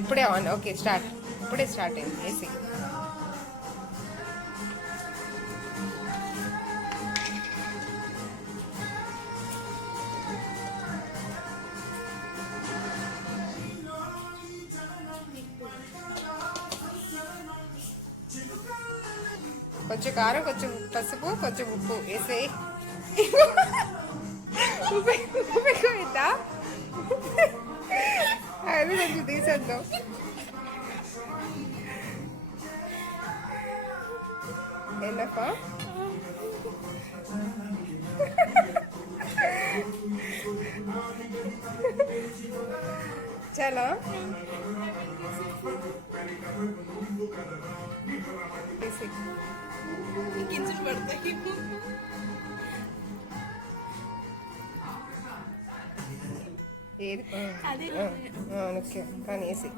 ఇప్పుడే on. Okay start. ఇప్పుడే start అయింది ఏసీ. కొంచెం కారం, కొంచెం పసుపు, కొంచెం ఉప్పు వేసేయి. ఉప్పు ఎక్కువైందా? అది కొంచెం తీసేద్దాం. ఎన్నప్పా చాలా గింజలు పడతాయి. ఏది ఓకే కానీ వేసి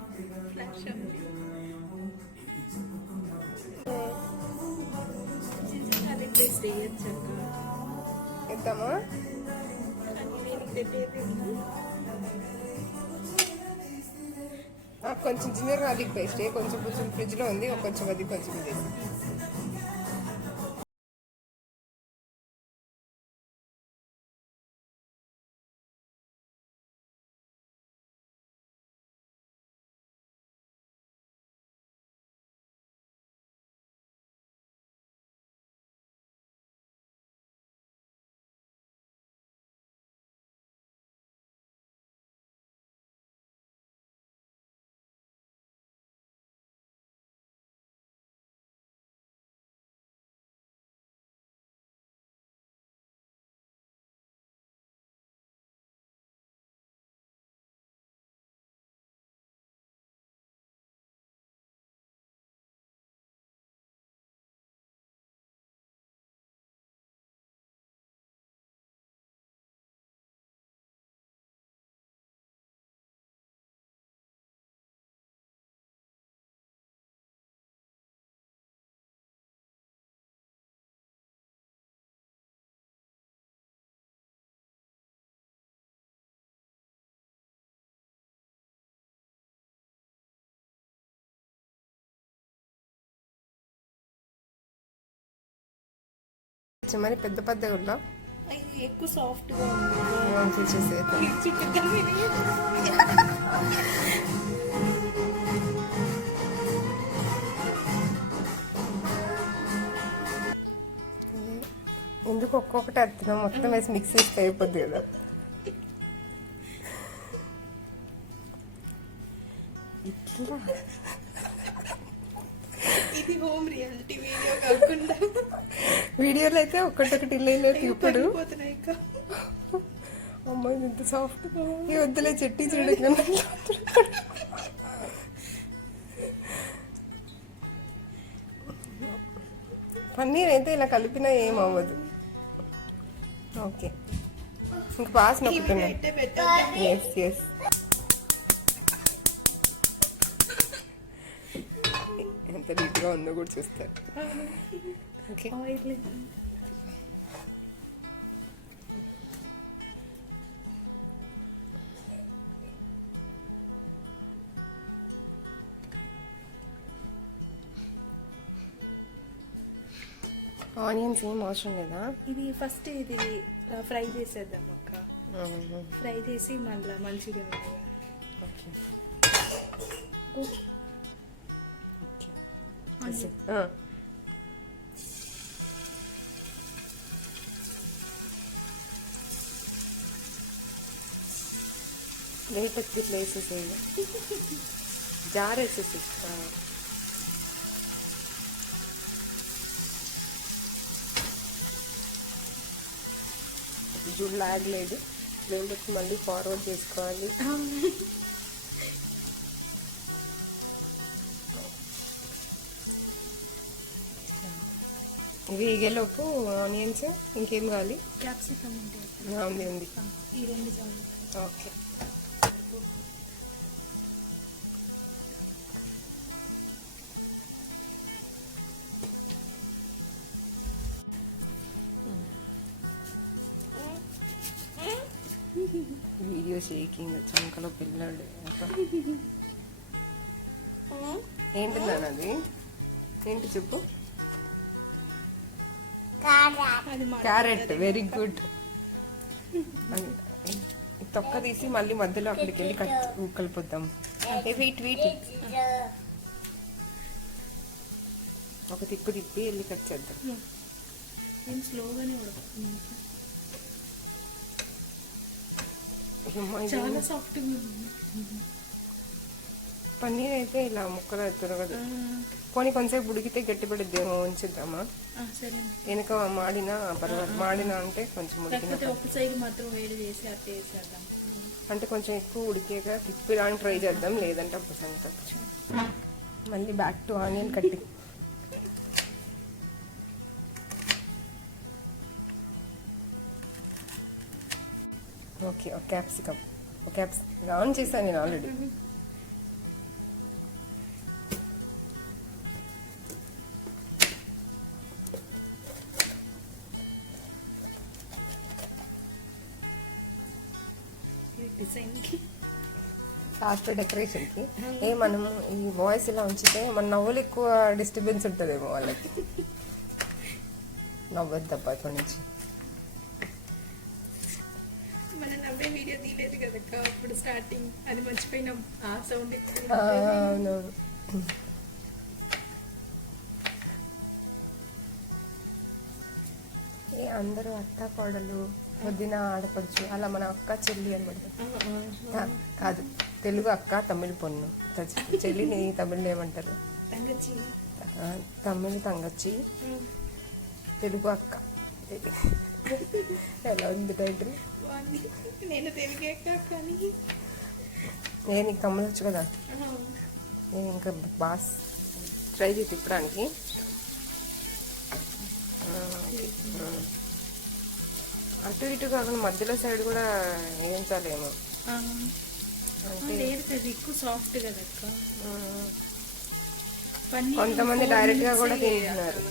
ఇద్దామా? కొంచెం జింజర్ గార్లిక్ పేస్ట్ కొంచెం కొంచెం ఫ్రిడ్జ్లో ఉంది, కొంచెం అది కొంచెం ఇది. మరి పెద్ద పెద్దగా ఉన్నా ఎక్కువ సాఫ్ట్గా ఎందుకు ఒక్కొక్కటి అర్థం మొత్తం వేసి మిక్స్ చేస్తే అయిపోద్ది కదా. ఇట్లా ఇది హోమ్ రియాలిటీ వీడియో కాకుండా వీడియోలో అయితే ఒక్కటొకటి ఇల్లు ఇప్పుడు అమ్మాయి ఇంత సాఫ్ట్ ఈ వద్దులే చెట్టి చూడకుండా. పన్నీర్ అయితే ఇలా కలిపినా ఏం అవ్వదు. ఓకే ఇంక పాస్ నొక్కుతున్నా. ఎస్ ఎస్ ఎంత నీట్గా ఉందో కూడా చూస్తారు. ఓకే ఆనియన్స్ ఏం అవసరం లేదా? ఇది ఫస్ట్ ఇది ఫ్రై చేసేద్దాం అక్క. ఫ్రై చేసి మళ్ళీ మంచిగా. ఓకే లేట్ వచ్చి ఇట్లా వేసేసేది, జార్ వేసేసి. జూడ్ లాగ్ లేదు, దేవుడికి మళ్ళీ ఫార్వర్డ్ చేసుకోవాలి. ఇవి వేగేలోపు ఆనియన్స్ ఇంకేం కావాలి? క్యాప్సికమ్ ఉంది ఉంది. ఈ రెండు చాలు. ఓకే వీడియో షేకింగ్ చంకలో పిల్లాడు. ఏంటి నాన్న అది? ఏంటి చెప్పు. క్యారెట్. Very good. తొక్క తీసి మళ్ళీ మధ్యలో అక్కడికి వెళ్ళి కలిపొద్దాం. వీట్ ఒక తిప్పు తిప్పి వెళ్ళి కట్ చేద్దాం. చాలా సాఫ్ట్. పన్నీర్ అయితే ఇలా ముక్కలు తిరగదు. పోనీ కొంచెంసేపు ఉడికితే గట్టి పడిద్దేమో, ఉంచిద్దామా? వెనక మాడినా పర్వాలేదు. మాడినా అంటే కొంచెం ఉడికిన అంటే కొంచెం ఎక్కువ ఉడికేగా తిప్పడానికి ట్రై చేద్దాం, లేదంటే అప్పుడు సంగతి. మళ్ళీ back to onion cutting. Okay, ఒక క్యాప్సికమ్ ఆన్ చేశాను నేను ఆల్రెడీ. లాస్ట్ డెకరేషన్కి మనము ఈ వాయిస్ ఇలా ఉంచితే మన నవ్వులు ఎక్కువ డిస్టర్బెన్స్ ఉంటుందేమో వాళ్ళకి. నవ్వద్దబ్బా ఇక్కడి నుంచి. మనం నవ్వే వీడియో తీయలేదు కదక్క అప్పుడు స్టార్టింగ్, అది మర్చిపోయినాం. ఆ సౌండ్ అవునవును. అందరూ అత్త కోడలు వదిన ఆడపడుచు అలా మన అక్క చెల్లి అనమాట. కాదు, తెలుగు అక్క, తమిళ పొన్ను. చెల్లిని తమిళ్లో ఏమంటారు? తమిళ తంగచ్చి, తెలుగు అక్క. ఎలా ఉంది టైటిల్? నేను తెలుగు అక్క కానీ నేను నీకు తమిళ వచ్చు కదా. నేను ఇంకా బాస్ ట్రై చేసి తిప్పడానికి. అటు ఇటు కాకుండా మధ్యలో సైడ్ కూడా వేయించాలేమో. ఎక్కువ సాఫ్ట్ కదా. కొంతమంది డైరెక్ట్ గా కూడా తింటున్నారు.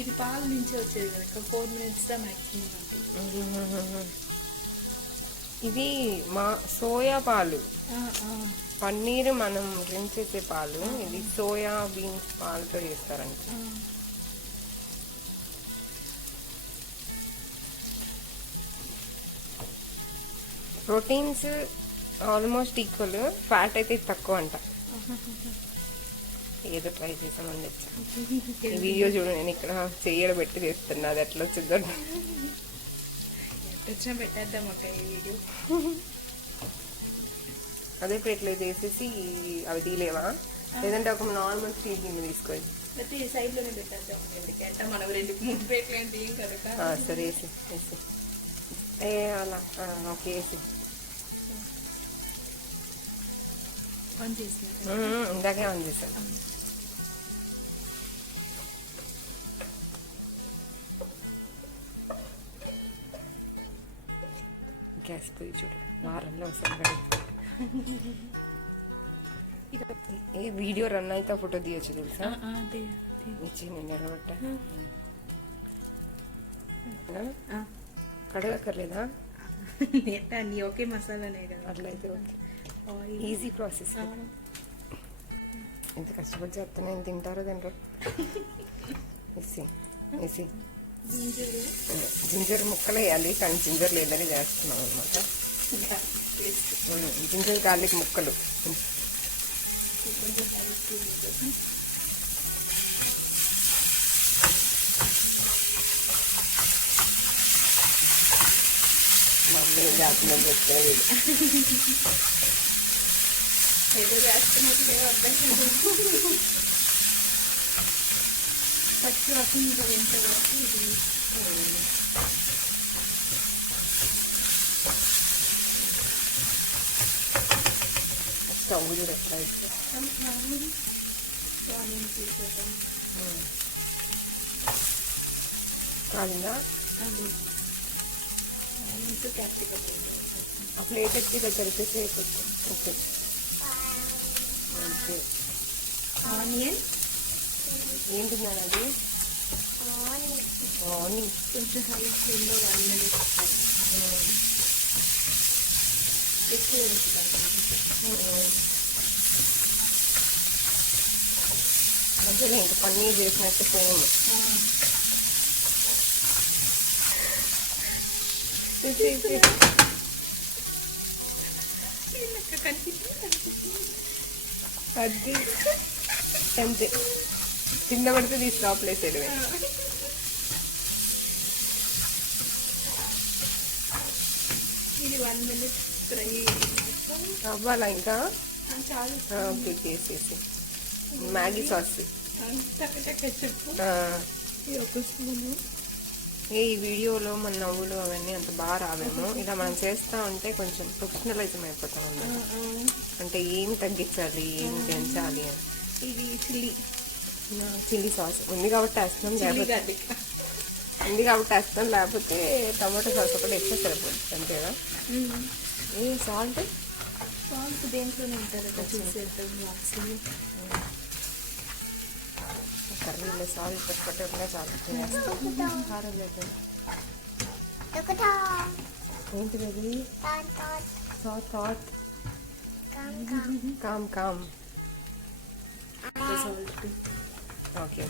ఇది పాలు నుంచి వచ్చేది కదా, 4 minutes దా మాక్సిమం. ఇది మా సోయా పాలు. పన్నీర్ మనం డ్రింక్ చేసే పాలు, ఇది సోయా బీన్స్ పాలతో చేస్తారంట. ప్రోటీన్స్ ఆల్మోస్ట్ ఈక్వల్, ఫ్యాట్ అయితే తక్కువ అంట. ఏదో ట్రై చేసామని తెచ్చా. ఈ వీడియో చూడు, నేను ఇక్కడ చెయ్యడం పెట్టి చేస్తున్నా, అది ఎట్లా వచ్చిందో. పెట్టేద్దాం అక్క ఈ వీడియో. అదే ప్లేట్లో చేసేసి అవి తీలేవా, లేదంటే ఒక నార్మల్ స్టీల్ గిన్నె తీసుకోవాలి. సైడ్లోనే పెట్టేద్దాం, ఎందుకంటే మనం 2-3 ప్లేట్లు ఏంటి ఏం కదా. సరే వేసి అలా ఓకే వేసి ఇందాకే ఆన్ చేశాను. గ్యాస్ పోయి చూడు, వారంలో వస్తాను. ఈ వీడియో రన్ అయితే ఫోటో తీయచ్చు తెలుసా. నేను ఎర్రబట్ట కడగక్కర్లేదా? నీ ఓకే మసాలానే కదా. అట్లయితే ఓకే, ఈజీ ప్రాసెస్. ఎంత కష్టపడి చేస్తాను, నేను తింటారో తింటారు. జింజర్ ముక్కలు వేయాలి, కానీ జింజర్ లేదని చేస్తున్నాం అనమాట. జింజర్ గార్లిక్ ముక్కలు. మమ్మీ జాతీయం చెప్తాను. ఏదో చేస్తున్నట్టు ఫస్ట్ రసం ఇది స్టవ్ కూడా ఎట్లా కాలిందా? ఆ ప్లేట్ ఎత్తి ఇక్కడ జరిపేసి ఓకే. ఓకే, ఆనియన్ ఏంటిన్నాను అది? ఆనియన్ కొంచెం హై ఫ్లేమ్లో 1 minute. మధ్యలో ఇంకా పన్నీర్ చేసినట్టు సేమ్. అది అంతే, కింద పడితే తీసి లోపల వేసేయడమే. ఇది 1 minute ఫ్రై అవ్వాలా ఇంకా? చాలా ఓకే, చేసేసి మ్యాగీ సాస్. చెప్పు. ఒక స్పూను. ఈ వీడియోలో మన నవ్వులు అవన్నీ అంత బాగా రావేమో, ఇలా మనం చేస్తూ ఉంటే కొంచెం ప్రొఫెషనలైజం అయిపోతాం అన్నమాట. అంటే ఏమి తగ్గించాలి, ఏమి పెంచాలి అని. ఇది చిల్లీ సాస్ ఉంది కాబట్టి వేస్తున్నాం, లేకపోతే టమాటో సాస్ ఒకటి ఎక్కువ సరిపోతుంది అంతేగా. ఏ సాల్ట్ దేంట్లోనే ఉంటుంది కదా, చూసేద్దాం. కర్రీలో సాల్ట్ పెట్టుకుంటే చాలా కారం లేకుండా. ఏంటిది అది? థాట్ కామ్. ఓకే.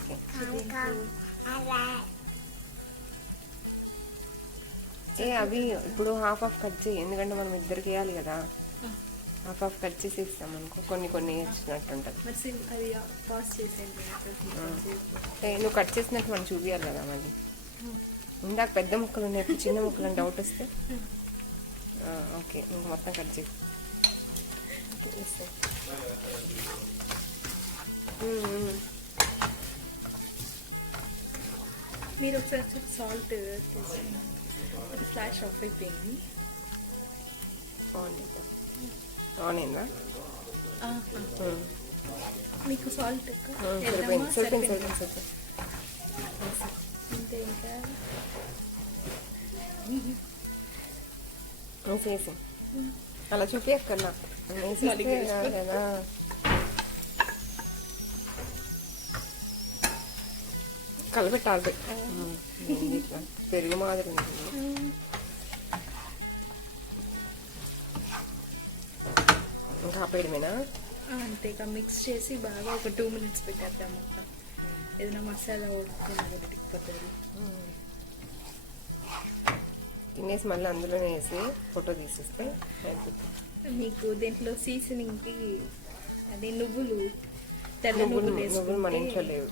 అవి ఇప్పుడు హాఫ్ కట్ చేయి, ఎందుకంటే మనం ఇద్దరికి వేయాలి కదా. హాఫ్ కట్ చేసి ఇస్తాం అనుకో, కొన్ని వేసినట్టు ఉంటుంది. నువ్వు కట్ చేసినట్టు మనం చూపించాలి కదా మళ్ళీ. ఇందాక పెద్ద ముక్కలు ఉన్నాయి, చిన్న ముక్కలు అని డౌట్ వస్తే ఓకే ఇంక మొత్తం కట్ చేసి. మీరు ఒకసారి సాల్ట్ ఫ్లాష్ ఆఫ్ అయిపోయింది. అవునేందా? మీకు సాల్ట్ సరిపోయింది. అంతే ఇంకా వేసేసి అలా చూపించక్కర్లా, వేసేస్తే కదా. కలపెట్టాలి, పెరుగు మాదిరి ఉంటుంది. ఇంకా ఆపేయడమేనా? అంతేగా మిక్స్ చేసి బాగా ఒక 2 minutes పెట్టేద్దాం. మొత్తం ఏదైనా మసాలా ఉడికిపోతుంది. తినేసి మళ్ళీ అందులోనే వేసి ఫోటో తీసిస్తే మీకు దీంట్లో సీజనింగ్కి అది నువ్వులు, తెల్ల నువ్వులు మన ఇంట్లో లేవు.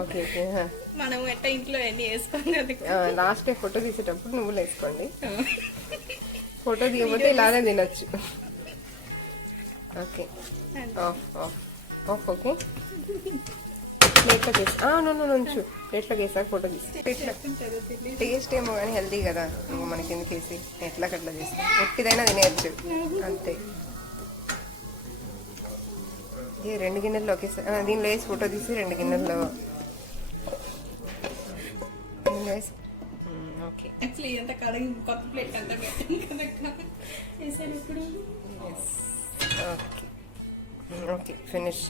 ఓకే మనం ఎట్ట ఇంట్లో అన్ని వేసుకోండి. లాస్ట్ ఫోటో తీసేటప్పుడు నువ్వులు వేసుకోండి, ఫోటో తీయకపోతే ఇలానే తినొచ్చు. Okay of okay. ప్లేట్లోకి వేసి ఉంచు, ప్లేట్లోకి వేసాక ఫోటో తీసి. టేస్ట్ ఏమో కానీ హెల్తీ కదా, ఇంకా మనకి ఎందుకు వేసి ఎట్లా చేసి ఎట్టిదైనా తినేయచ్చు అంతే. 2 గిన్నెల్లో ఒకేసారి దీనిలో వేసి ఫోటో తీసి 2 గిన్నెల్లో వేసి. ఓకే కొత్త ప్లేట్ అంతా ఓకే ఫినిష్.